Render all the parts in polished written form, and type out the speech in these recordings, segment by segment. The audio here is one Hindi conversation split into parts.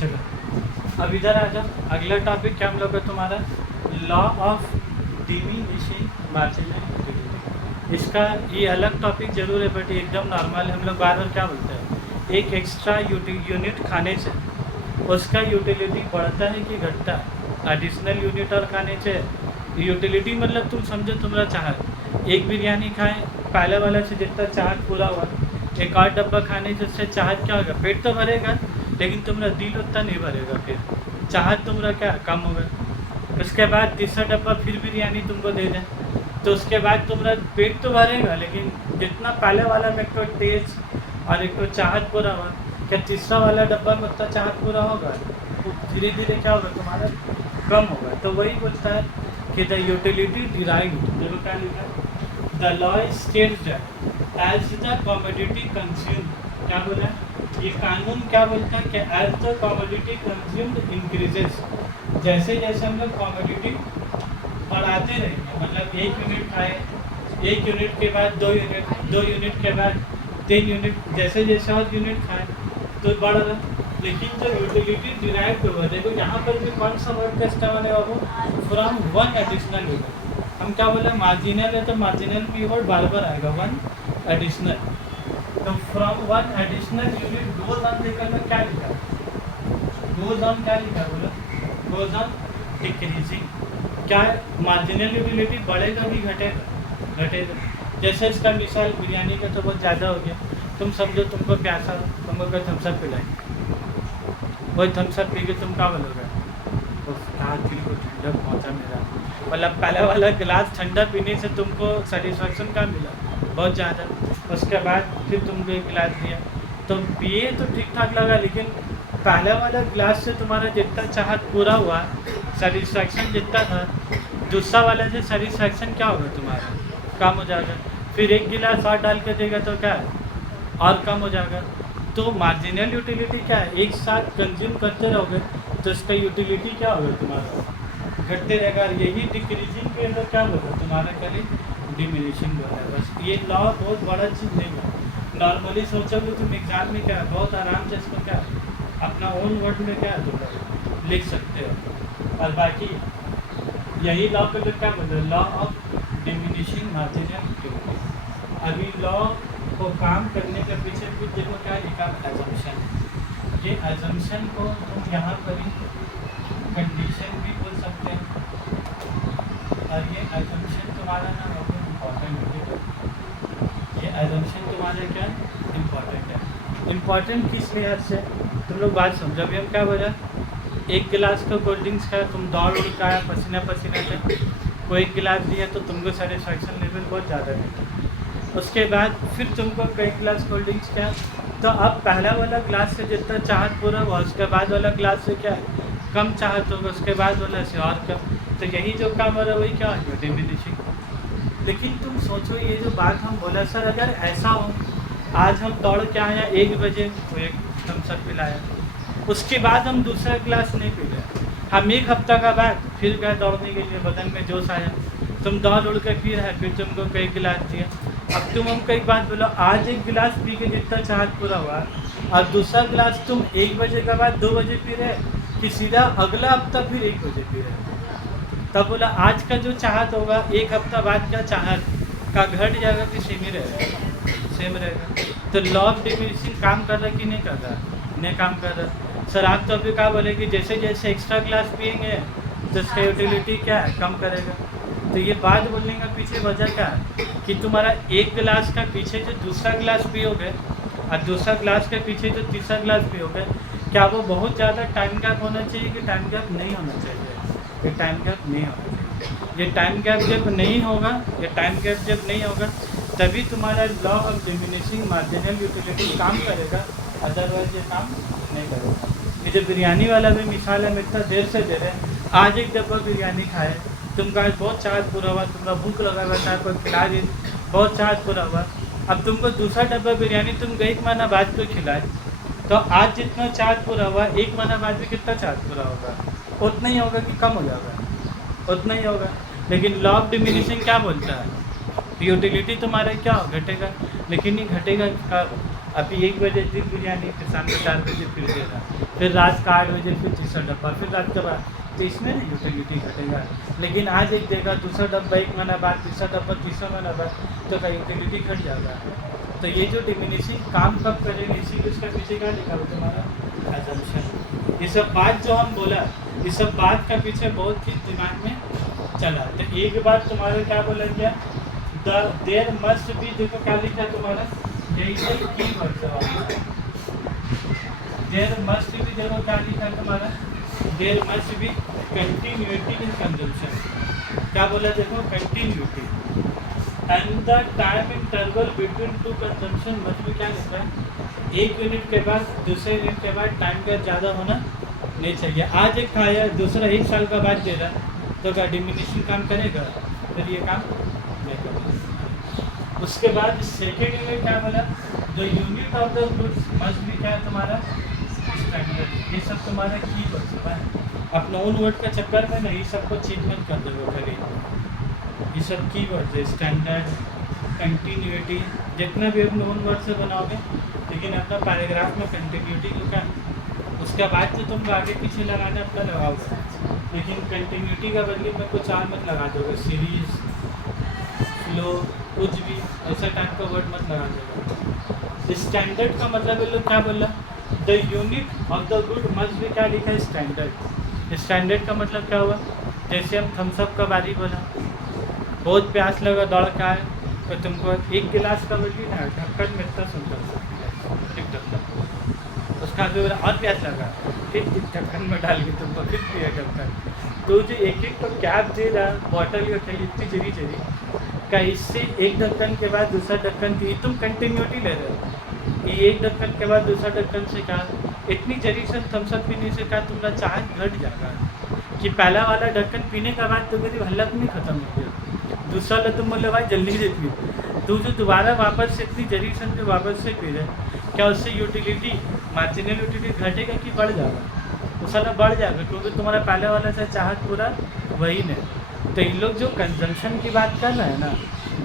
चलो अब इधर आ जाओ। अगला टॉपिक क्या हम लोग का तुम्हारा law of diminishing marginal utility. इसका ये अलग टॉपिक जरूर है बट एकदम नॉर्मल। हम लोग बार बार क्या बोलते हैं, एक एक्स्ट्रा यूनिट खाने से उसका यूटिलिटी बढ़ता है कि घटता है। एडिशनल यूनिट और खाने से यूटिलिटी मतलब तुम समझो तुम्हारा चाहत एक बिरयानी खाए पहले वाला से जितना चाहत पूरा हुआ, एक और डब्बा खाने से उससे चाहत क्या होगा, पेट तो भरेगा लेकिन तुम्हारा दिल उतना नहीं भरेगा, फिर चाहत तुम्हारा क्या कम होगा। उसके बाद तीसरा डब्बा फिर बिरयानी तुमको दे दें तो उसके बाद तुम्हारा पेट तो भरेगा लेकिन जितना पहले वाला में एक तो टेस्ट और एक तो चाहत पूरा हुआ, क्या तीसरा वाला डब्बा में उतना चाहत पूरा होगा, तो धीरे धीरे क्या होगा तुम्हारा कम होगा। तो वही बोलता है कि द यूटिलिटी डिराइव्ड, देखो क्या लिखा है, the law states that as the commodity consume, क्या बोला है ये कानून, क्या बोलता है कि as the commodity consumed increases, जैसे जैसे हम लोग कमोडिटी बढ़ाते रहेंगे, मतलब 1 यूनिट खाए, 1 यूनिट के बाद 2 यूनिट, 2 यूनिट के बाद 3 यूनिट, जैसे जैसे और यूनिट खाए तो बढ़ रहा। लेकिन जो यूटिलिटी डिराइव हुआ, देखो यहाँ पर भी कौन सा वर्ड का इस्तेमाल है बाबू, फ्रॉम वन एडिशनल यूनिट। हम क्या बोले मार्जिनल है तो मार्जिनल की वर्ड बार बार आएगा, वन एडिशनल। तो from one additional unit goes on लेकर में क्या लिखा, गोज ऑन क्या लिखा बोला, गोज ऑन डिक्रीजिंग। क्या मार्जिनल यूटिलिटी बढ़ेगा भी घटेगा, घटेगा। जैसे इसका मिसाल बिरयानी का तो बहुत ज़्यादा हो गया, तुम समझो तुमको प्यासा, तुमको कोई थम्सअप पिलाए, वही थम्सअप पी के तुम क्या बोलोगे, दिल को ठंडक पहुँचा मेरा, मतलब पहले वाला गिलास ठंडा पीने से तुमको सेटिस्फैक्शन क्या मिला, बहुत ज़्यादा। उसके बाद फिर तुमको एक गिलास दिया तो पिए तो ठीक ठाक लगा, लेकिन पहले वाला गिलास से तुम्हारा जितना चाहत पूरा हुआ, सेटिस्फैक्शन जितना था, दूसरा वाला से सेटिस्फैक्शन क्या होगा तुम्हारा, कम हो जाएगा। फिर एक गिलास और डाल के देगा तो क्या है और कम हो जाएगा। तो मार्जिनल यूटिलिटी क्या है, एक साथ कंज्यूम करते रहोगे तो उसका यूटिलिटी क्या होगा तुम्हारा, घटते रहेगा। यही डिक्रीजिंग के अंदर क्या होगा तुम्हारा, कभी डिमिनिशिंग हो रहा है। बस ये लॉ बहुत बड़ा चीज़ नहीं है, नॉर्मली सोचोगे तुम एग्जाम में क्या बहुत आराम से इसको क्या अपना ओन वर्ड में क्या तुम लिख सकते हो। और बाकी यही लॉ के लिए क्या बोलते हैं, law of diminishing marginal utility. अभी लॉ को काम करने के पीछे भी देखो क्या लिखा, एजम्पशन। ये एजम्पशन को तुम यहाँ पर ही कंडीशन भी बोल सकते हैं, और ये एजम्पशन तुम्हारा ना बहुत इम्पॉर्टेंट है। ये एजम्पशन तुम्हारा क्या इम्पॉर्टेंट है, इम्पॉर्टेंट किस लिहाज से, तुम लोग बात समझो। अभी हम क्या बोला, एक गिलास का कोल्ड ड्रिंक्स का तुम दौड़ उड़ का आया पसीना पसीना से, कोई एक गिलास दिया तो तुमको सेटिस्फैक्शन लेवल बहुत ज़्यादा है। उसके बाद फिर तुमको कई गिलास कोल्ड ड्रिंक्स क्या, तो अब पहला वाला ग्लास से जितना चाहत पूरा हुआ, उसके बाद वाला ग्लास से क्या कम चाहत होगा, उसके बाद वाला से और कम। तो यही जो काम हो रहा है वही क्या है, डिमिनिशिंग। लेकिन तुम सोचो ये जो बात हम बोला, सर अगर ऐसा हो, आज हम दौड़ के आया 1 बजे तो एक थम्सअप पिलाया, उसके बाद हम दूसरा गिलास नहीं पी रहे, हम 1 हफ्ता का बाद फिर गए दौड़ने के लिए, बदन में जोश आया, तुम दौड़ उड़ के फिर है, फिर तुमको कई गिलास दिया। अब तुम हमको एक बात बोलो, आज 1 गिलास पी के जितना चाहत पूरा हुआ और दूसरा गिलास तुम 1 बजे के बाद 2 बजे पी रहे, कि सीधा अगला हफ्ता फिर 1 बजे पी रहे, तब बोला आज का जो चाहत होगा 1 हफ्ता बाद का चाहत का घट जाएगा कि सेम ही रहेगा, सेम रहेगा। तो लॉ ऑफ डिमिनिशिंग काम कर रहा है कि नहीं कर रहा, नहीं काम कर रहा। सर आप तो अभी क्या बोले कि जैसे जैसे एक्स्ट्रा ग्लास पिएंगे तो उसका यूटिलिटी क्या है, कम करेगा। तो ये बात बोलने का पीछे वजह क्या है कि तुम्हारा 1 गिलास का पीछे जो दूसरा गिलास पियोगे और दूसरा ग्लास के पीछे जो तीसरा ग्लास पियोगे, क्या वो बहुत ज़्यादा टाइम गैप होना चाहिए कि टाइम गैप नहीं होना चाहिए, ये टाइम गैप नहीं होना चाहिए। ये टाइम गैप जब नहीं होगा, ये टाइम गैप जब नहीं होगा तभी तुम्हारा law of diminishing marginal utility काम करेगा, अदरवाइज ये काम नहीं करेगा। ये जो बिरयानी वाला भी मिसाल है, हम इतना देर से दे रहे हैं, आज 1 डब्बा बिरयानी खाए, तुमका आज बहुत चाहत पूरा हुआ, तुम्हारा भूख लगा हुआ था, कोई खिला दी, बहुत चाहत पूरा हुआ, अब तुमको दूसरा डब्बा बिरयानी तुमको 1 महीना बाद कोई खिलाए, तो आज जितना चाहत पूरा हुआ 1 महीना बाद भी कितना चाहत पूरा होगा, उतना ही होगा कि कम हो जाएगा, उतना ही होगा। लेकिन लॉ ऑफ डिमिनिशिंग क्या बोलता है, यूटिलिटी तुम्हारा क्या घटेगा, लेकिन ये घटेगा अभी 1 बजे दी बिरयानी, फिर शाम को 4 बजे फिर दे रहा, फिर रात का 8 बजे फिर तीसरा डब्बा, फिर रात का 12, तो इसमें ना यूटिलिटी घटेगा। लेकिन आज एक देगा, दूसरा डब्बा 1 महीना बाद, तीसरा डब्बा तीसरा महीना बाद, तो का यूटिलिटी घट जाएगा। तो ये जो डिमिनिशिंग काम कब करेगा, इसीलिए उसका पीछे क्या लिखा हुआ तुम्हारा एजम्पशन। ये सब बात जो हम बोला, ये सब बात का पीछे बहुत चीज दिमाग में चला। तो एक बात तुम्हारा क्या बोला गया, देयर मस्ट बी, देखो क्या लिखा है तुम्हारा, यही से कीवर्ड जवाब, देयर मस्ट बी, देखो क्या लिखा है तुम्हारा, there must be continuity in consumption. क्या बोला देखो, continuity and the time interval between two consumption must be, क्या लिखा है, 1 यूनिट के बाद दूसरे यूनिट के बाद टाइम का ज़्यादा होना नहीं चाहिए। आज एक खाया, दूसरा 1 साल का बाद दे रहा, तो क्या डिमिनिशिंग काम करेगा, फिर ये काम नहीं करेगा। उसके बाद सेकेंड यूनिट क्या बोला, the unit of the goods must be, क्या है तुम्हारा स्टैंडर्ड। ये सब तुम्हारा की वर्ड है, अपना ओन वर्ड का चक्कर में नहीं सबको चेंज मत कर दो कभी। ये सब की वर्ड है, स्टैंडर्ड, कंटिन्यूटी, जितना भी अपने ओन वर्ड से बनाओगे, लेकिन अपना पैराग्राफ में कंटिन्यूटी को क्या, उसका बाद तो तुम आगे पीछे लगाना अपना लगाओगे, लेकिन कंटिन्यूटी का बदले में कुछ और मत लगा दोगे, सीरीज, फ्लो, कुछ भी ऐसा टाइप का वर्ड मत लगा दोगे। स्टैंडर्ड का मतलब ये लोग क्या बोला, the unit of the good must भी, क्या लिखा है स्टैंडर्ड। स्टैंडर्ड का मतलब क्या हुआ, जैसे हम थम्सअप का बारी बोला, बहुत प्यास लगा दौड़ का है, तो तुमको 1 गिलास का बोली ना, ढक्कन में इतना सुंदर एक ढक्कन, उसका भी और प्यास लगा, फिर ढक्कन में डाल के तुमको फिर पिया ढक्कन, तो जो एक एक तो कैप दे रहा बॉटल का कहीं इतनी जरी जरी का, इससे एक ढक्कन के बाद दूसरा ढक्कन की तुम कंटिन्यूटी ले रहे हो, ये एक ढक्कन के बाद दूसरा ढक्कन से क्या, इतनी जरी से थम्सअप पीने से क्या तुम्हारा चाह घट जाएगा, कि पहला वाला ढक्कन पीने के बाद तो मेरी हल्लत नहीं खत्म हो गया, दूसरा वाला तुम बोले भाई जल्दी से पी, तो जो दोबारा वापस से इतनी जरी से जो वापस से पी रहे, क्या उससे यूटिलिटी, मार्जिनल यूटिलिटी घटेगा कि बढ़ जाएगा, तो साला बढ़ जाएगा, क्योंकि तुम्हारा पहले वाला से चाहत पूरा वही नहीं। तो इन लोग जो कंजम्पशन की बात कर रहे हैं ना,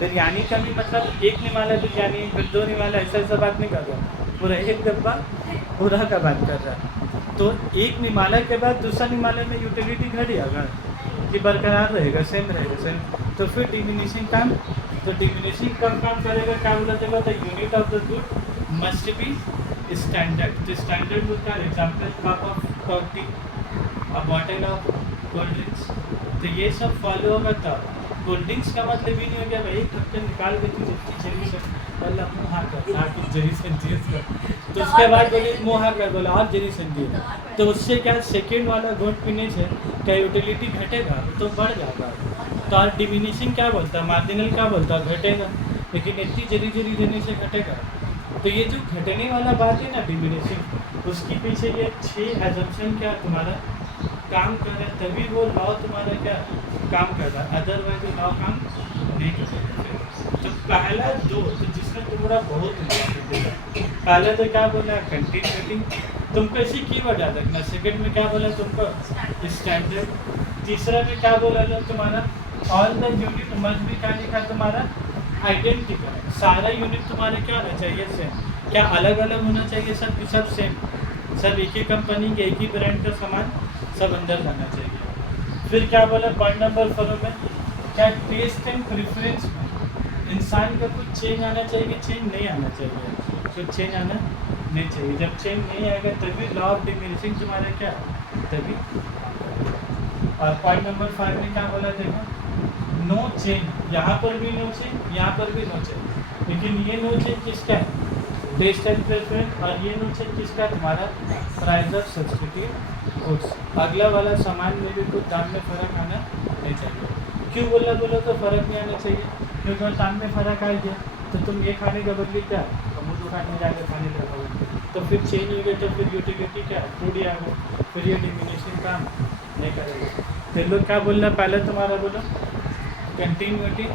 बिरयानी का भी मतलब 1 निवाला बिरयानी, फिर 2 निवाला, ऐसा बात नहीं कर रहा, पूरा 1 डब्बा पूरा का बात कर रहा है। तो 1 निवाला के बाद दूसरा निवाला में यूटिलिटी घट जाएगा कि बरकरार रहेगा, सेम रहेगा, सेम, तो फिर डिमिनिशिंग काम, तो डिमिनिशिंग कब काम करेगा, क्या बोला जाएगा, the unit of the good must be standard. तो स्टैंडर्ड गुड का example, cup of coffee, a bottle of cold drinks, तो ये सब फॉलो होगा तब। कोल्ड ड्रिंक्स का मतलब ही नहीं हो गया भाई एक ढक्कन निकाल के तू जितनी जल्दी से पहले अपना हाथ कर, हाथ कुछ जरी संजीव कर, तो उसके बाद बोले मुँह हाथ कर, बोला आप जरी संजीव, तो उससे क्या सेकेंड वाला घोट पीने से क्या यूटिलिटी घटेगा, तो बढ़ जाएगा। तो और डिमिनिशिंग क्या बोलता है, मार्जिनल क्या बोलता है, घटेगा, लेकिन इतनी जरी जरी देने से घटेगा। तो ये जो घटने वाला बात है ना डिमिनिशिंग, उसके पीछे ये 6 एजम्पशन क्या तुम्हारा काम कर रहा है, तभी वो लॉ तुम्हारा क्या काम कर रहा है, अदरवाइज वो लॉ काम नहीं कर सकते। तो पहला 2 तो जिसमें तुम्हारा बहुत इंपॉर्टेंट है, पहले तो क्या बोला कंटिन्यूटी, तुमको इसी कीवर्ड याद रखना। सेकंड में क्या बोला तुमको स्टैंडर्ड, तीसरा में क्या बोला लो तुम्हारा ऑल द यूनिट मस्ट भी, क्या लिखा तुम्हारा आइडेंटिकल, सारा यूनिट तुम्हारे क्या होना चाहिए सेम, क्या अलग अलग होना चाहिए सब सेम, सब एक ही कंपनी के एक ही ब्रांड का सामान सब अंदर जाना चाहिए। फिर क्या बोला पॉइंट नंबर 4 में, क्या टेस्ट एंड प्रेफरेंस में इंसान का कुछ चेंज आना चाहिए, चेंज नहीं आना चाहिए, कुछ चेंज आना नहीं चाहिए। जब चेंज नहीं आएगा तभी लॉ ऑफ डिमिनिशिंग तुम्हारा क्या तभी। और पॉइंट नंबर 5 में क्या बोला देखो, नो चेंज, यहाँ पर भी नो चेंज, यहाँ पर भी नो चेंज, लेकिन ये नो चेंज किसका है, टेस्ट एंड प्रेफरेंस, और ये नो चेंज किसका तुम्हारा प्राइस ऑफ सब्सिट्यूट गुड्स, अगला वाला सामान में भी कुछ दाम में फ़र्क आना नहीं चाहिए। क्यों बोला तो फ़र्क नहीं आना चाहिए, क्योंकि अगर दाम में फ़र्क आ गया तो तुम ये खाने का बदली क्या समुद्र खाने जाकर खाने लगोगे, तो फिर चेंज हो गया, तो फिर यूटिलिटी क्या टूट जाएगा, फिर ये डिमिनिशिंग काम नहीं करेगा। फिर लोग क्या बोलना, पहले तुम्हारा बोलो कंटिन्यूटी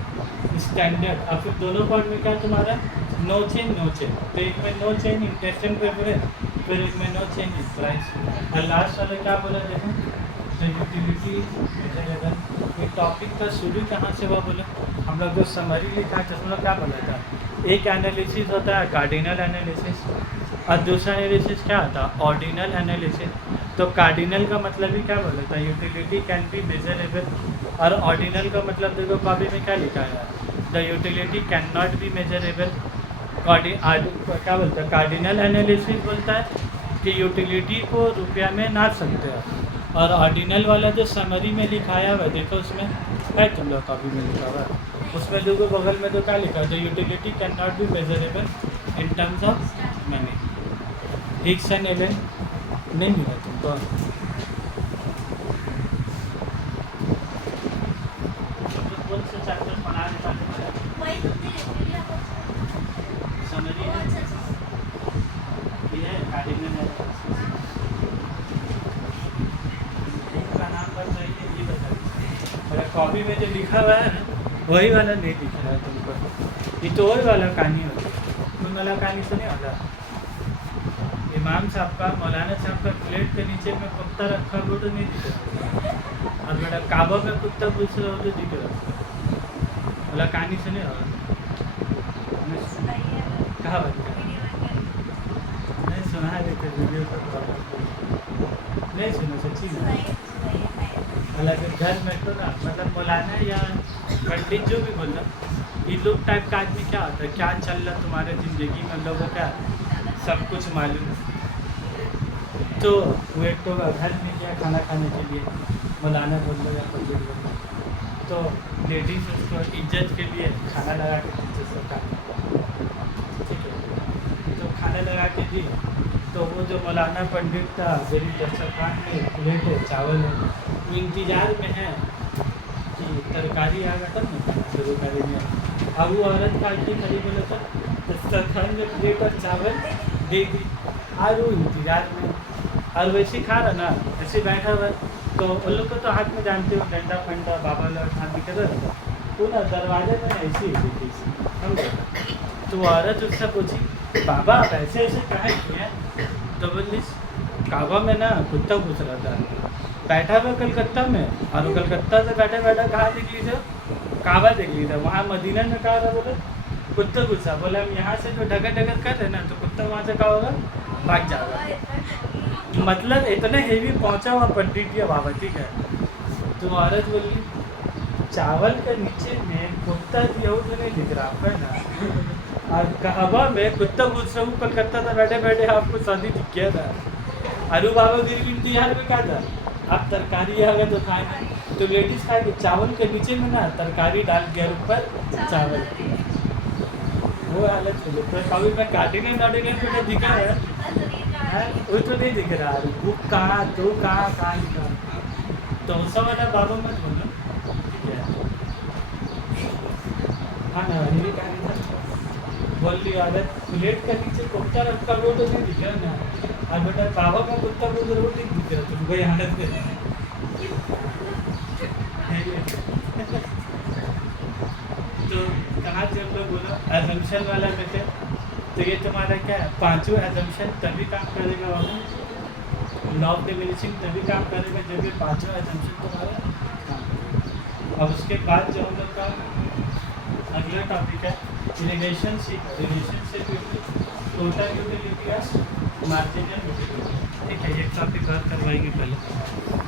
स्टैंडर्ड, और फिर दोनों पार्ट में क्या तुम्हारा नो चेंज नो चेंज, तो एक में no change in taste and preference, फिर एक में नो चेंज इन प्राइस, और लास्ट वाला क्या बोला देखो, द यूटिलिटी ये टॉपिक का शुरू कहाँ से हुआ बोले, हम लोग जो समरी लिखा है हम लोग क्या बोला था, एक एनालिसिस होता है कार्डिनल एनालिसिस और दूसरा एनालिसिस क्या होता है ऑर्डिनल एनालिसिस। तो कार्डिनल का मतलब ही क्या बोला था, यूटिलिटी कैन बी मेजरेबल, और ऑर्डिनल का मतलब देखो कॉपी में क्या लिखा है, the utility can not be measurable. क्या बोलता है कार्डिनल एनालिसिस बोलता है कि यूटिलिटी को रुपया में नाप सकते हो, और ऑर्डिनल वाला जो समरी में लिखाया हुआ है देखो उसमें है, तुम लोग कॉपी में लिखा हुआ है उसमें देखो बगल में तो क्या लिखा है, the utility can not be measurable in terms of money. Hicks and Allen नहीं मिला तुमको, कौन से चैप्टर पढ़ाने वाले समरी है, ये है कार्डिनल एनालिसिस का नाम पर चाहिए ये बता, और कॉपी में जो लिखा हुआ है वही वाला नहीं दिख रहा है तुमको, ये तो वही वाला कहानी होता है, तुम वाला कहानी सुने वाला इमाम साहब का मौलाना साहब का प्लेट के नीचे में कुत्ता रखा हो तो नहीं दिख रहा, और बेटा काबा में कुत्ता पूछ रहा हो तो दिख रहा वाला कहानी सुने हो, कहाँ बता नहीं सुना है, देखते वीडियो पर नहीं सुना सच्ची में, हालांकि घर में तो ना मतलब मौलाना या पंडित जो भी बोल रहा ये लोग टाइप का आदमी क्या होता है, क्या चल रहा तुम्हारे ज़िंदगी में लोगों का सब कुछ मालूम है। तो वो एक तो घर में गया खाना खाने के लिए, मौलाना बोल रहा या पंडित बोल रहा, तो लेडीज उसको इज्जत के लिए खाना लगा के इज्जत से खाना, ठीक है तो खाना लगा के दी, तो वो जो मौलाना पंडित था मेरी दस्तरखान में प्लेट है चावल है, वो इंतज़ार में है कि तरकारी आएगा तब ना खाना शुरू करेंगे। अब वो औरत का की खड़ी बोला था दस्तरखान में प्लेट और चावल दे दी, और वो इंतज़ार में, और वैसे खा रहा ना ऐसे बैठा हुआ, तो उन लोग को तो हाथ में जानते हो डंडा फंडा बाबा लोग हाथ में कर रहा था, तो ना दरवाजे में ऐसी ही थी समझे, तो वो औरत उससे पूछी बाबा आप ऐसे ऐसे कहाँ किए, तो बोली काबा में ना कुत्ता पूछ रहा था, बैठा हुआ कलकत्ता में, और कलकत्ता से बैठा बैठा कहाँ देख लीजिए काबा देख लीजिए, वहाँ मदीना में कहा था बोले कुत्ता गुस्सा, बोले हम यहाँ से जो ढगर ढगर कर रहे ना तो कुत्ता वहाँ से क्या होगा भाग जाएगा, मतलब इतने हेवी पहुँचा हुआ पंडित या बाबा, ठीक है। तो औरत बोली चावल के नीचे में कुत्ता दिया तो नहीं दिख रहा आपका ना, और काबा में कुत्ता घुस रहा हूँ कलकत्ता से बैठे बैठे आपको शादी दिख गया था, अरु बाबा गिर भी इंतजार में क्या था, आप तरकारी आ गए तो खाएंगे, तो लेडीज खाएंगे चावल के नीचे में ना तरकारी डाल के ऊपर चावल, वो हालत हो गई। तो कभी मैं कार्डिनल नॉर्डिनल को दिखा है वो तो नहीं दिख रहा, बुक कहाँ तो कहाँ लिखा, तो उस वाला बाबा मत बोलो, ठीक है हाँ ना ये कहानी था, बोल दी औरत प्लेट के नीचे कुत्ता रखा वो तो नहीं दिख रहा ना, और बेटा बाबा का कुत्ता को जरूर नहीं दिख रहा तुमको ये हालत में तो कहाँ से हम लोग बोलो एजम्पशन वाला में थे, तो ये तुम्हारा क्या है पांचों एजम्पशन तभी काम करेगा बाबू, लॉ ऑफ डिमिनिशिंग तभी काम करेगा जब ये पांचों एजम्पशन तुम्हारा काम करेगा। अब उसके बाद जो हम लोग का अगला टॉपिक है रिलेशनशिप, रिलेशनशिप टोटल यूटिलिटी या मार्जिनल यूटिलिटी, ठीक है ये टॉपिक और करवाएंगे पहले।